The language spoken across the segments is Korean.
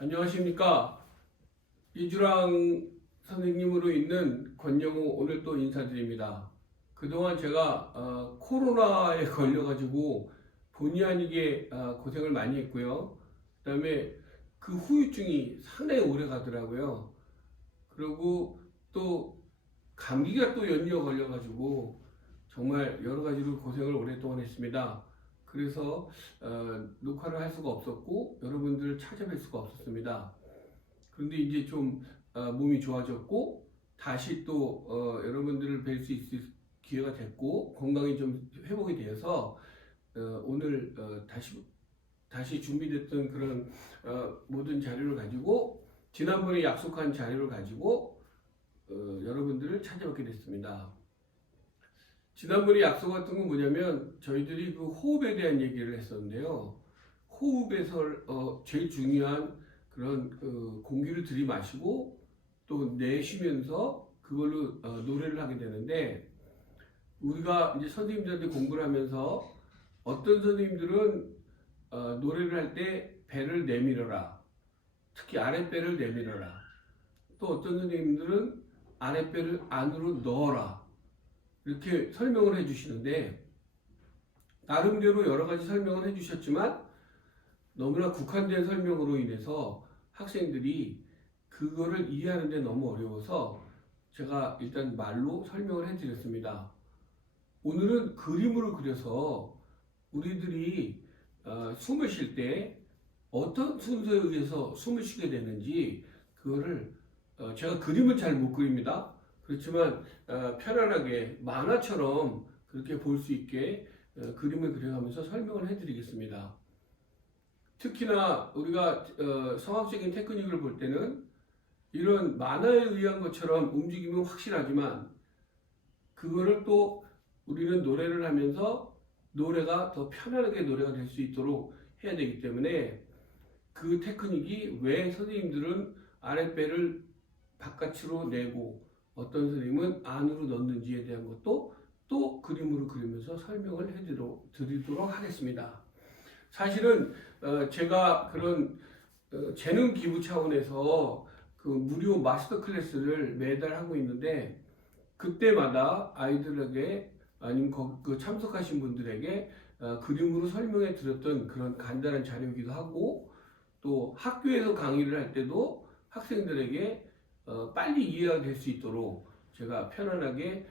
안녕하십니까. 이주랑 선생님으로 있는 권영우 오늘 또 인사드립니다. 그동안 제가 코로나에 걸려가지고 본의 아니게 고생을 많이 했고요. 그 다음에 그 후유증이 상당히 오래 가더라고요. 그리고 또 감기가 또 연이어 걸려가지고 정말 여러 가지로 고생을 오랫동안 했습니다. 그래서 녹화를 할 수가 없었고 여러분들을 찾아뵐 수가 없었습니다. 그런데 이제 좀 몸이 좋아졌고 다시 또 여러분들을 뵐 수 있을 기회가 됐고 건강이 좀 회복이 되어서 오늘 다시 준비됐던 그런 모든 자료를 가지고 지난번에 약속한 자료를 가지고 여러분들을 찾아뵙게 됐습니다. 지난번에 약속했던 건 뭐냐면 저희들이 그 호흡에 대한 얘기를 했었는데요. 호흡에서 제일 중요한 그런 공기를 들이마시고 또 내쉬면서 그걸로 노래를 하게 되는데 우리가 이제 선생님들한테 공부를 하면서 어떤 선생님들은 노래를 할 때 배를 내밀어라. 특히 아랫배를 내밀어라. 또 어떤 선생님들은 아랫배를 안으로 넣어라. 이렇게 설명을 해주시는데 나름대로 여러 가지 설명을 해주셨지만 너무나 국한된 설명으로 인해서 학생들이 그거를 이해하는 데 너무 어려워서 제가 일단 말로 설명을 해드렸습니다. 오늘은 그림으로 그려서 우리들이 숨을 쉴 때 어떤 순서에 의해서 숨을 쉬게 되는지 그거를 제가 그림을 잘 못 그립니다. 그렇지만 편안하게 만화처럼 그렇게 볼 수 있게 그림을 그려가면서 설명을 해드리겠습니다. 특히나 우리가 성학적인 테크닉을 볼 때는 이런 만화에 의한 것처럼 움직임은 확실하지만 그거를 또 우리는 노래를 하면서 노래가 더 편안하게 노래가 될 수 있도록 해야 되기 때문에 그 테크닉이 왜 선생님들은 아랫배를 바깥으로 내고 어떤 선생님은 안으로 넣는지에 대한 것도 또 그림으로 그리면서 설명을 해드리도록 하겠습니다. 사실은 제가 그런 재능 기부 차원에서 그 무료 마스터 클래스를 매달 하고 있는데 그때마다 아이들에게 아니면 그 참석하신 분들에게 그림으로 설명해 드렸던 그런 간단한 자료이기도 하고 또 학교에서 강의를 할 때도 학생들에게 빨리 이해가 될 수 있도록 제가 편안하게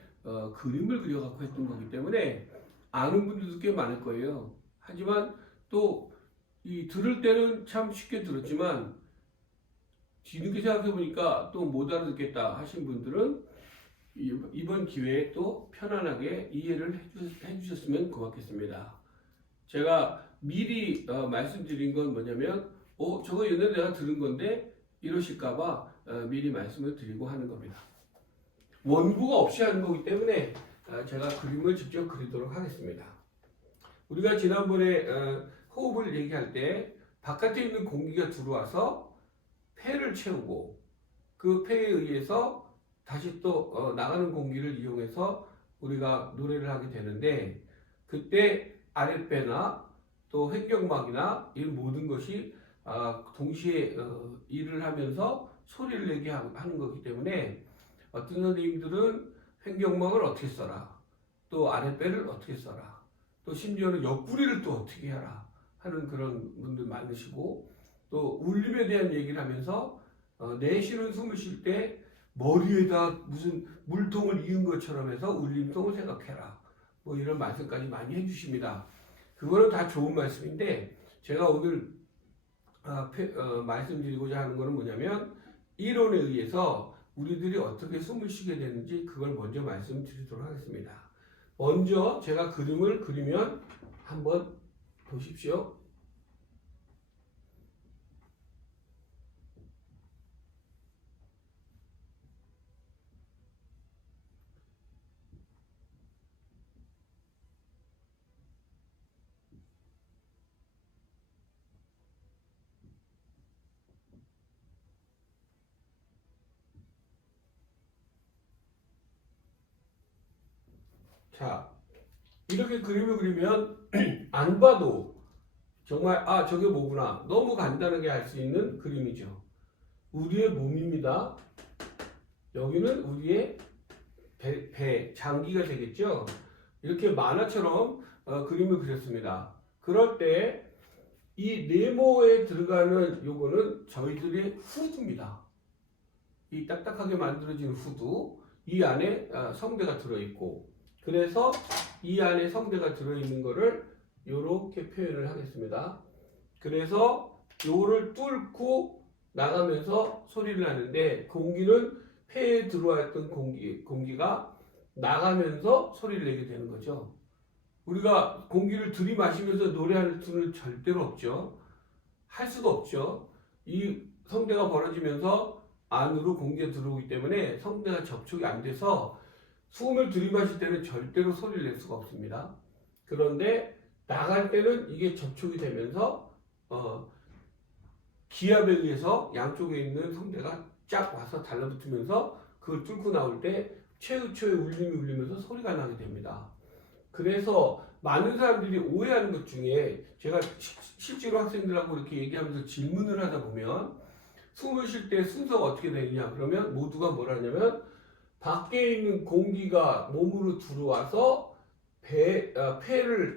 그림을 그려갖고 했던 거기 때문에 아는 분들도 꽤 많을 거예요. 하지만 또 이 들을 때는 참 쉽게 들었지만 뒤늦게 생각해 보니까 또 못 알아듣겠다 하신 분들은 이번 기회에 또 편안하게 이해를 해주셨으면 고맙겠습니다. 제가 미리 말씀드린 건 뭐냐면 저거 옛날에 내가 들은 건데 이러실까봐 미리 말씀을 드리고 하는 겁니다. 원고가 없이 하는 거기 때문에 제가 그림을 직접 그리도록 하겠습니다. 우리가 지난번에 호흡을 얘기할 때 바깥에 있는 공기가 들어와서 폐를 채우고 그 폐에 의해서 다시 또 나가는 공기를 이용해서 우리가 노래를 하게 되는데 그때 아랫배나 또 횡격막이나 이 모든 것이 동시에 일을 하면서 소리를 내게 하는 거기 때문에 어떤 선생님들은 횡격막을 어떻게 써라 또 아랫배를 어떻게 써라 또 심지어는 옆구리를 또 어떻게 해라 하는 그런 분들 많으시고 또 울림에 대한 얘기를 하면서 내쉬는 숨을 쉴 때 머리에다 무슨 물통을 이은 것처럼 해서 울림통을 생각해라 뭐 이런 말씀까지 많이 해주십니다. 그거는 다 좋은 말씀인데 제가 오늘 말씀드리고자 하는 것은 뭐냐면 이론에 의해서 우리들이 어떻게 숨을 쉬게 되는지 그걸 먼저 말씀드리도록 하겠습니다. 먼저 제가 그림을 그리면 한번 보십시오. 자, 이렇게 그림을 그리면 안 봐도 정말 저게 뭐구나 너무 간단하게 알 수 있는 그림이죠. 우리의 몸입니다. 여기는 우리의 배 장기가 되겠죠. 이렇게 만화처럼 그림을 그렸습니다. 그럴 때 이 네모에 들어가는 요거는 저희들의 후두입니다. 이 딱딱하게 만들어진 후두, 이 안에 성대가 들어있고, 그래서 이 안에 성대가 들어있는 거를 이렇게 표현을 하겠습니다. 그래서 요를 뚫고 나가면서 소리를 나는데, 공기는 폐에 들어왔던 공기가 나가면서 소리를 내게 되는 거죠. 우리가 공기를 들이마시면서 노래할 수는 절대로 없죠. 할 수도 없죠. 이 성대가 벌어지면서 안으로 공기가 들어오기 때문에 성대가 접촉이 안 돼서 숨을 들이마실 때는 절대로 소리를 낼 수가 없습니다. 그런데 나갈 때는 이게 접촉이 되면서 기압에 의해서 양쪽에 있는 성대가 쫙 와서 달라붙으면서 그걸 뚫고 나올 때 최후초의 울림이 울리면서 소리가 나게 됩니다. 그래서 많은 사람들이 오해하는 것 중에 제가 실제로 학생들하고 이렇게 얘기하면서 질문을 하다 보면 숨을 쉴 때 순서가 어떻게 되느냐 그러면 모두가 뭐라 하냐면 밖에 있는 공기가 몸으로 들어와서 폐를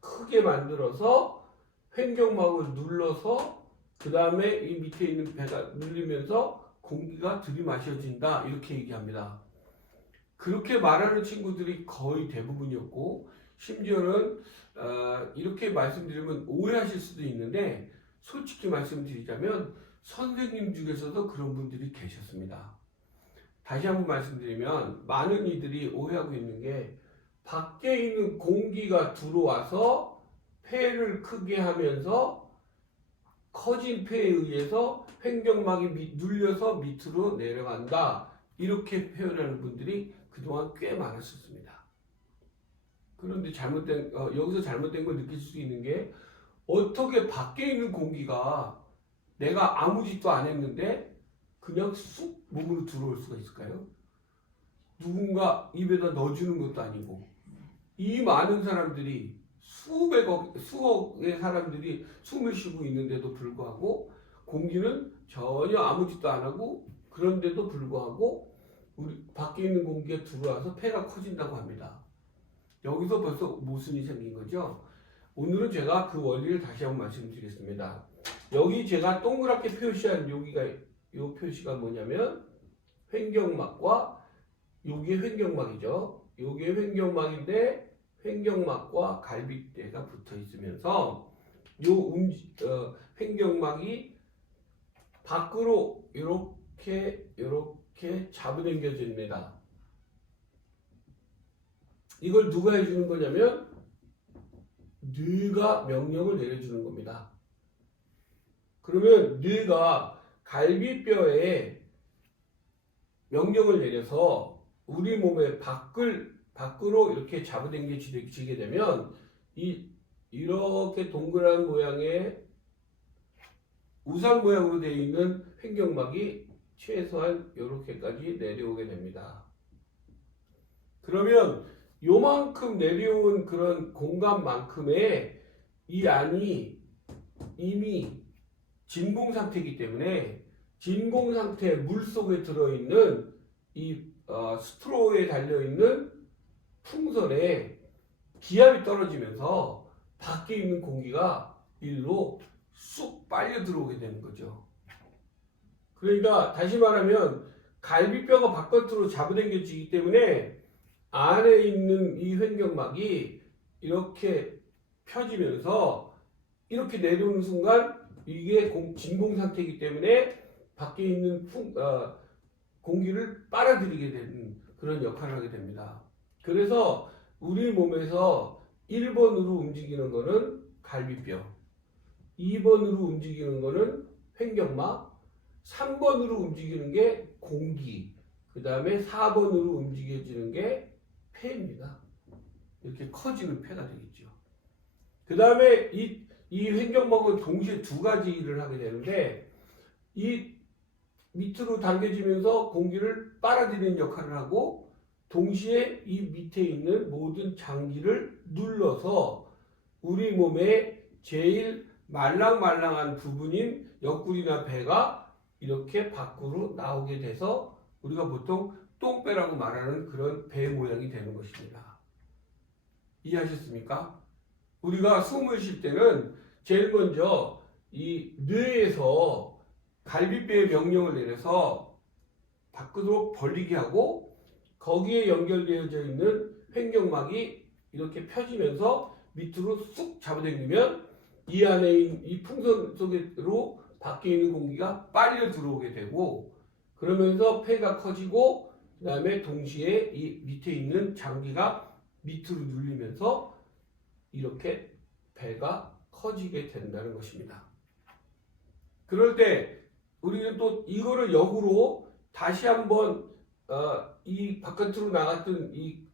크게 만들어서 횡격막을 눌러서 그 다음에 이 밑에 있는 배가 눌리면서 공기가 들이마셔진다 이렇게 얘기합니다. 그렇게 말하는 친구들이 거의 대부분이었고 심지어는 이렇게 말씀드리면 오해하실 수도 있는데 솔직히 말씀드리자면 선생님 중에서도 그런 분들이 계셨습니다. 다시 한번 말씀드리면 많은 이들이 오해하고 있는 게 밖에 있는 공기가 들어와서 폐를 크게 하면서 커진 폐에 의해서 횡격막이 눌려서 밑으로 내려간다 이렇게 표현하는 분들이 그동안 꽤 많았었습니다. 그런데 여기서 잘못된 걸 느낄 수 있는 게 어떻게 밖에 있는 공기가 내가 아무 짓도 안 했는데 그냥 쑥 몸으로 들어올 수가 있을까요? 누군가 입에다 넣어주는 것도 아니고 이 많은 사람들이 수억의 사람들이 숨을 쉬고 있는데도 불구하고 공기는 전혀 아무 짓도 안 하고 그런데도 불구하고 우리 밖에 있는 공기가 들어와서 폐가 커진다고 합니다. 여기서 벌써 모순이 생긴 거죠. 오늘은 제가 그 원리를 다시 한번 말씀드리겠습니다. 여기 제가 동그랗게 표시한 이 표시가 뭐냐면 횡격막과 여기에 횡격막이죠. 여기에 횡격막인데 횡격막과 갈비뼈가 붙어 있으면서 횡격막이 밖으로 이렇게 잡아당겨집니다. 이걸 누가 해주는 거냐면 뇌가 명령을 내려주는 겁니다. 그러면 뇌가 갈비뼈에 명령을 내려서 우리 몸의 밖으로 이렇게 잡아당겨지게 되면 이렇게 동그란 모양의 우상 모양으로 되어 있는 횡격막이 최소한 이렇게까지 내려오게 됩니다. 그러면 요만큼 내려온 그런 공간만큼의 이 안이 이미 진공 상태이기 때문에 진공 상태 물 속에 들어있는 이 스트로우에 달려있는 풍선에 기압이 떨어지면서 밖에 있는 공기가 일로 쑥 빨려 들어오게 되는 거죠. 그러니까 다시 말하면 갈비뼈가 바깥으로 잡아당겨지기 때문에 안에 있는 이 횡격막이 이렇게 펴지면서 이렇게 내려오는 순간 이게 진공 상태이기 때문에 밖에 있는 공기를 빨아들이게 되는 그런 역할을 하게 됩니다. 그래서 우리 몸에서 1번으로 움직이는 거는 갈비뼈, 2번으로 움직이는 거는 횡격막, 3번으로 움직이는 게 공기, 그 다음에 4번으로 움직여지는 게 폐입니다. 이렇게 커지는 폐가 되겠죠. 그 다음에 이 횡격막은 동시에 두 가지 일을 하게 되는데 이 밑으로 당겨지면서 공기를 빨아들이는 역할을 하고 동시에 이 밑에 있는 모든 장기를 눌러서 우리 몸의 제일 말랑말랑한 부분인 옆구리나 배가 이렇게 밖으로 나오게 돼서 우리가 보통 똥배라고 말하는 그런 배 모양이 되는 것입니다. 이해하셨습니까? 우리가 숨을 쉴 때는 제일 먼저 이 뇌에서 갈비뼈의 명령을 내려서 밖으로 벌리게 하고 거기에 연결되어져 있는 횡격막이 이렇게 펴지면서 밑으로 쑥 잡아당기면 이 안에 있는 이 풍선 속으로 밖에 있는 공기가 빨려 들어오게 되고 그러면서 폐가 커지고 그 다음에 동시에 이 밑에 있는 장기가 밑으로 눌리면서 이렇게 배가 커지게 된다는 것입니다. 그럴 때 우리는 또 이거를 역으로 다시 한번 이 바깥으로 나갔던 이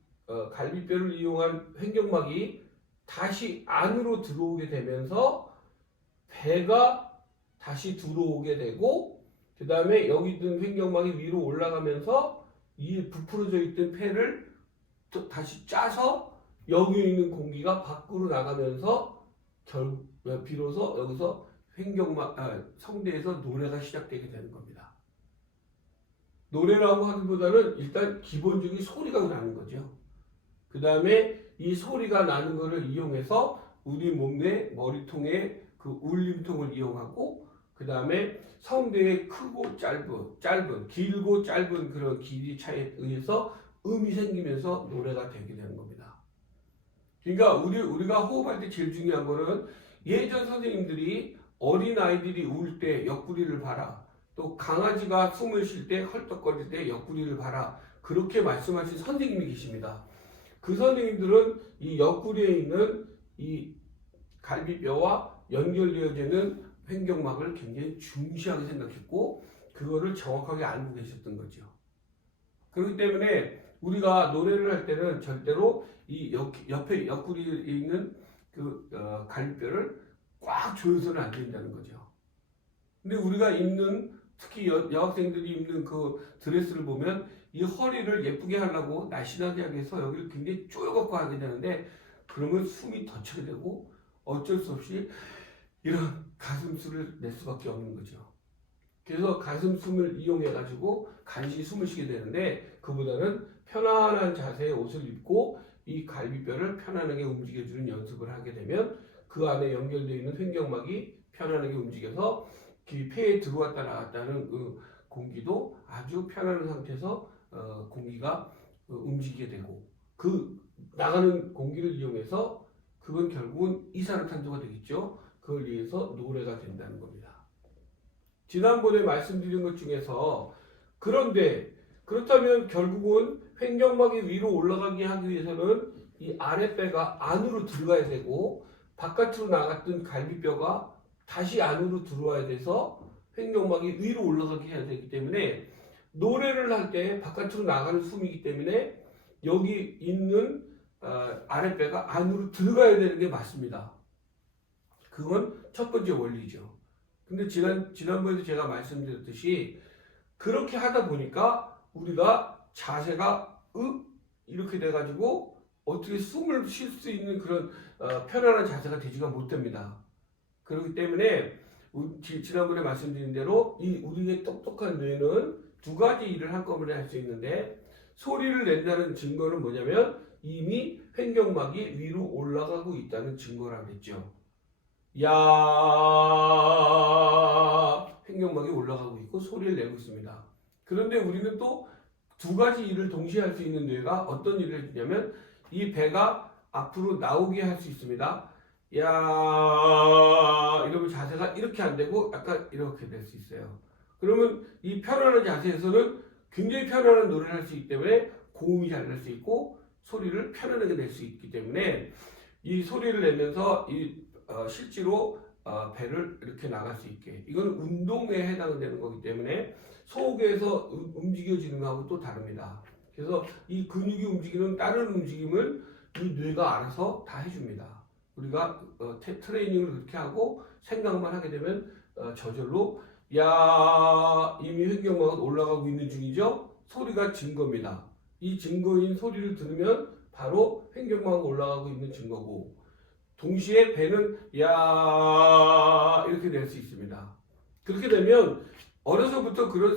갈비뼈를 이용한 횡격막이 다시 안으로 들어오게 되면서 배가 다시 들어오게 되고 그 다음에 여기 있던 횡격막이 위로 올라가면서 이 부풀어져 있던 폐를 또 다시 짜서 여기 있는 공기가 밖으로 나가면서 비로소 여기서 성대에서 노래가 시작되게 되는 겁니다. 노래라고 하기보다는 일단 기본적인 소리가 나는 거죠. 그 다음에 이 소리가 나는 것을 이용해서 우리 몸의 머리통의 그 울림통을 이용하고 그 다음에 성대의 크고 짧은 길고 짧은 그런 길이 차이에 의해서 음이 생기면서 노래가 되게 되는 겁니다. 그러니까 우리가 호흡할 때 제일 중요한 거는 예전 선생님들이 어린 아이들이 울 때 옆구리를 봐라. 또 강아지가 숨을 쉴 때 헐떡거릴 때 옆구리를 봐라. 그렇게 말씀하신 선생님이 계십니다. 그 선생님들은 이 옆구리에 있는 이 갈비뼈와 연결되어지는 횡격막을 굉장히 중시하게 생각했고 그거를 정확하게 알고 계셨던 거죠. 그렇기 때문에 우리가 노래를 할 때는 절대로 이 옆에 옆구리에 있는 그 갈비뼈를 꽉 조여서는 안 된다는 거죠. 근데 우리가 입는 특히 여학생들이 입는 그 드레스를 보면 이 허리를 예쁘게 하려고 날씬하게 하기 위해서 여기를 굉장히 조여갖고 하게 되는데 그러면 숨이 더 차게 되고 어쩔 수 없이 이런 가슴수를 낼 수밖에 없는 거죠. 그래서 가슴숨을 이용해 가지고 간신히 숨을 쉬게 되는데 그보다는 편안한 자세의 옷을 입고 이 갈비뼈를 편안하게 움직여주는 연습을 하게 되면 그 안에 연결되어 있는 횡격막이 편안하게 움직여서 폐에 들어왔다 나갔다는 그 공기도 아주 편안한 상태에서 공기가 움직이게 되고 그 나가는 공기를 이용해서 그건 결국은 이산화탄소가 되겠죠. 그걸 위해서 노래가 된다는 겁니다. 지난번에 말씀드린 것 중에서 그런데 그렇다면 결국은 횡격막이 위로 올라가게 하기 위해서는 이 아랫배가 안으로 들어가야 되고 바깥으로 나갔던 갈비뼈가 다시 안으로 들어와야 돼서 횡격막이 위로 올라가게 해야 되기 때문에 노래를 할 때 바깥으로 나가는 숨이기 때문에 여기 있는 아랫배가 안으로 들어가야 되는 게 맞습니다. 그건 첫 번째 원리죠. 근데 지난번에도 제가 말씀드렸듯이 그렇게 하다 보니까 우리가 자세가 이렇게 돼가지고 어떻게 숨을 쉴 수 있는 그런 편안한 자세가 되지가 못됩니다. 그렇기 때문에 지난번에 말씀드린 대로 이 우리의 똑똑한 뇌는 두 가지 일을 한꺼번에 할 수 있는데 소리를 낸다는 증거는 뭐냐면 이미 횡격막이 위로 올라가고 있다는 증거라겠죠. 야 횡격막이 올라가고 있고 소리를 내고 있습니다. 그런데 우리는 또 두 가지 일을 동시에 할 수 있는 뇌가 어떤 일을 해주냐면 이 배가 앞으로 나오게 할 수 있습니다. 야 이러면 자세가 이렇게 안 되고 약간 이렇게 될 수 있어요. 그러면 이 편안한 자세에서는 굉장히 편안한 노래를 할 수 있기 때문에 고음이 잘 날 수 있고 소리를 편안하게 낼 수 있기 때문에 이 소리를 내면서 실제로 배를 이렇게 나갈 수 있게 이건 운동에 해당되는 거기 때문에 속에서 움직여지는 거하고 또 다릅니다. 그래서 이 근육이 움직이는 다른 움직임을 이 뇌가 알아서 다 해줍니다. 우리가 트레이닝을 그렇게 하고 생각만 하게 되면 저절로 야 이미 횡격막은 올라가고 있는 중이죠. 소리가 증거입니다. 이 증거인 소리를 들으면 바로 횡격막이 올라가고 있는 증거고 동시에 배는 야 이렇게 될 수 있습니다. 그렇게 되면 어려서부터 그런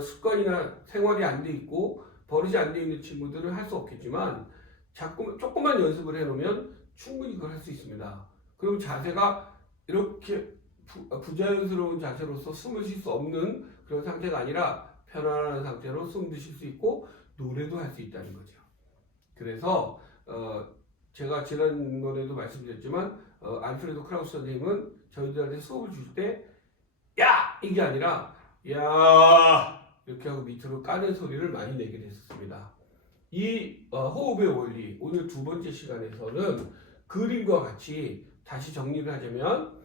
습관이나 생활이 안 돼 있고 버릇이 안 돼 있는 친구들은 할 수 없겠지만 자꾸 조금만 연습을 해놓으면 충분히 그걸 할 수 있습니다. 그럼 자세가 이렇게 부자연스러운 자세로서 숨을 쉴 수 없는 그런 상태가 아니라 편안한 상태로 숨도 쉴 수 있고 노래도 할 수 있다는 거죠. 그래서 제가 지난번에도 말씀드렸지만 알프레도 크라우스 선생님은 저희들한테 수업을 줄 때 야! 이게 아니라 야! 이렇게 하고 밑으로 까는 소리를 많이 내게 됐었습니다. 이 호흡의 원리 오늘 두 번째 시간에서는 그림과 같이 다시 정리를 하자면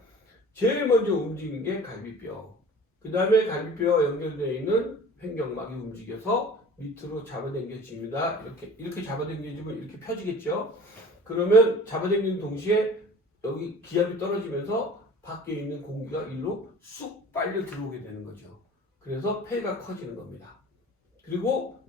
제일 먼저 움직이는 게 갈비뼈, 그 다음에 갈비뼈와 연결되어 있는 횡격막이 움직여서 밑으로 잡아당겨집니다. 이렇게 잡아당겨지면 이렇게 펴지겠죠. 그러면 잡아당기는 동시에 여기 기압이 떨어지면서 밖에 있는 공기가 일로 쑥 빨려 들어오게 되는 거죠. 그래서 폐가 커지는 겁니다. 그리고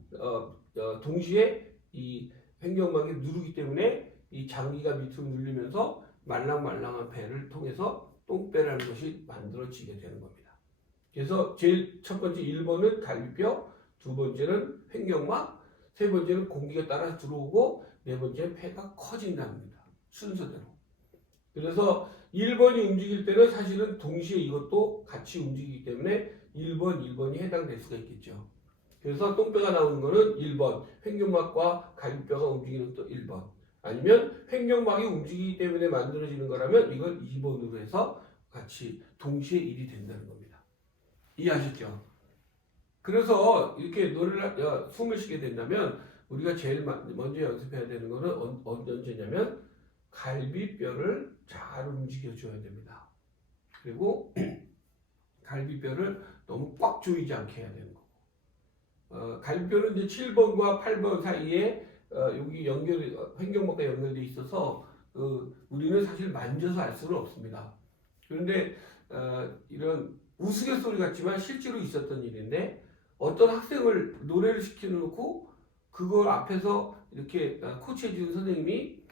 동시에 이 횡격막이 누르기 때문에 이 장기가 밑으로 눌리면서 말랑말랑한 배를 통해서 똥배라는 것이 만들어지게 되는 겁니다. 그래서 제일 첫 번째 1번은 갈비뼈, 두 번째는 횡격막, 세 번째는 공기가 따라 들어오고 네 번째는 폐가 커진다는 겁니다. 순서대로. 그래서 1번이 움직일 때는 사실은 동시에 이것도 같이 움직이기 때문에 1번이 해당될 수가 있겠죠. 그래서 똥배가 나오는 거는 1번, 횡격막과 갈비뼈가 움직이는 또 1번. 아니면 횡격막이 움직이기 때문에 만들어지는 거라면 이걸 2번으로 해서 같이 동시에 일이 된다는 겁니다. 이해하셨죠? 그래서 이렇게 숨을 쉬게 된다면 우리가 제일 먼저 연습해야 되는 거는 언제냐면 갈비뼈를 잘 움직여줘야 됩니다. 그리고 갈비뼈를 너무 꽉 조이지 않게 해야 되는 거고 갈비뼈는 이제 7번과 8번 사이에 여기 횡격막과 연결돼 있어서 우리는 사실 만져서 알 수는 없습니다. 그런데 이런 우스갯소리 같지만 실제로 있었던 일인데 어떤 학생을 노래를 시켜놓고 그걸 앞에서 이렇게 코치해주는 선생님이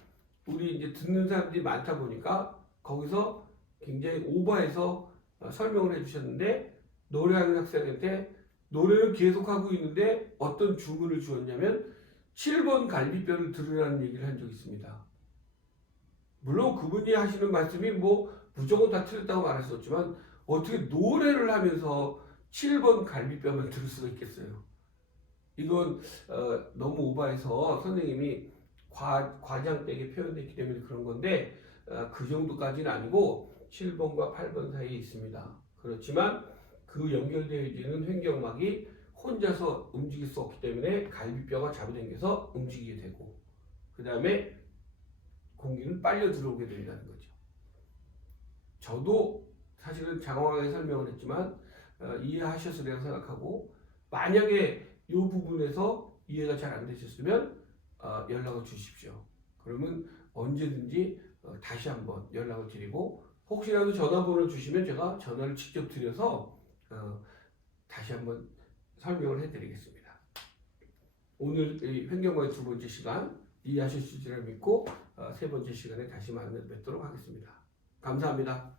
우리 이제 듣는 사람들이 많다 보니까 거기서 굉장히 오버해서 설명을 해주셨는데 노래하는 학생한테 노래를 계속하고 있는데 어떤 주문을 주었냐면 7번 갈비뼈를 들으라는 얘기를 한 적이 있습니다. 물론 그분이 하시는 말씀이 뭐 무조건 다 틀렸다고 말할 수 없지만 어떻게 노래를 하면서 7번 갈비뼈만 들을 수가 있겠어요. 이건 너무 오버해서 선생님이 과장되게 표현됐기 때문에 그런 건데 그 정도까지는 아니고 7번과 8번 사이에 있습니다. 그렇지만 그 연결되어 있는 횡격막이 혼자서 움직일 수 없기 때문에 갈비뼈가 잡아당겨서 움직이게 되고 그 다음에 공기는 빨려 들어오게 된다는 거죠. 저도 사실은 장황하게 설명을 했지만 이해하셨으리라고 생각하고 만약에 이 부분에서 이해가 잘 안 되셨으면 연락을 주십시오. 그러면 언제든지 다시 한번 연락을 드리고 혹시라도 전화번호를 주시면 제가 전화를 직접 드려서 다시 한번 설명을 해드리겠습니다. 오늘 이 횡격막의 두 번째 시간 이해하실 수 있으리라 믿고 세 번째 시간에 다시 만나 뵙도록 하겠습니다. 감사합니다.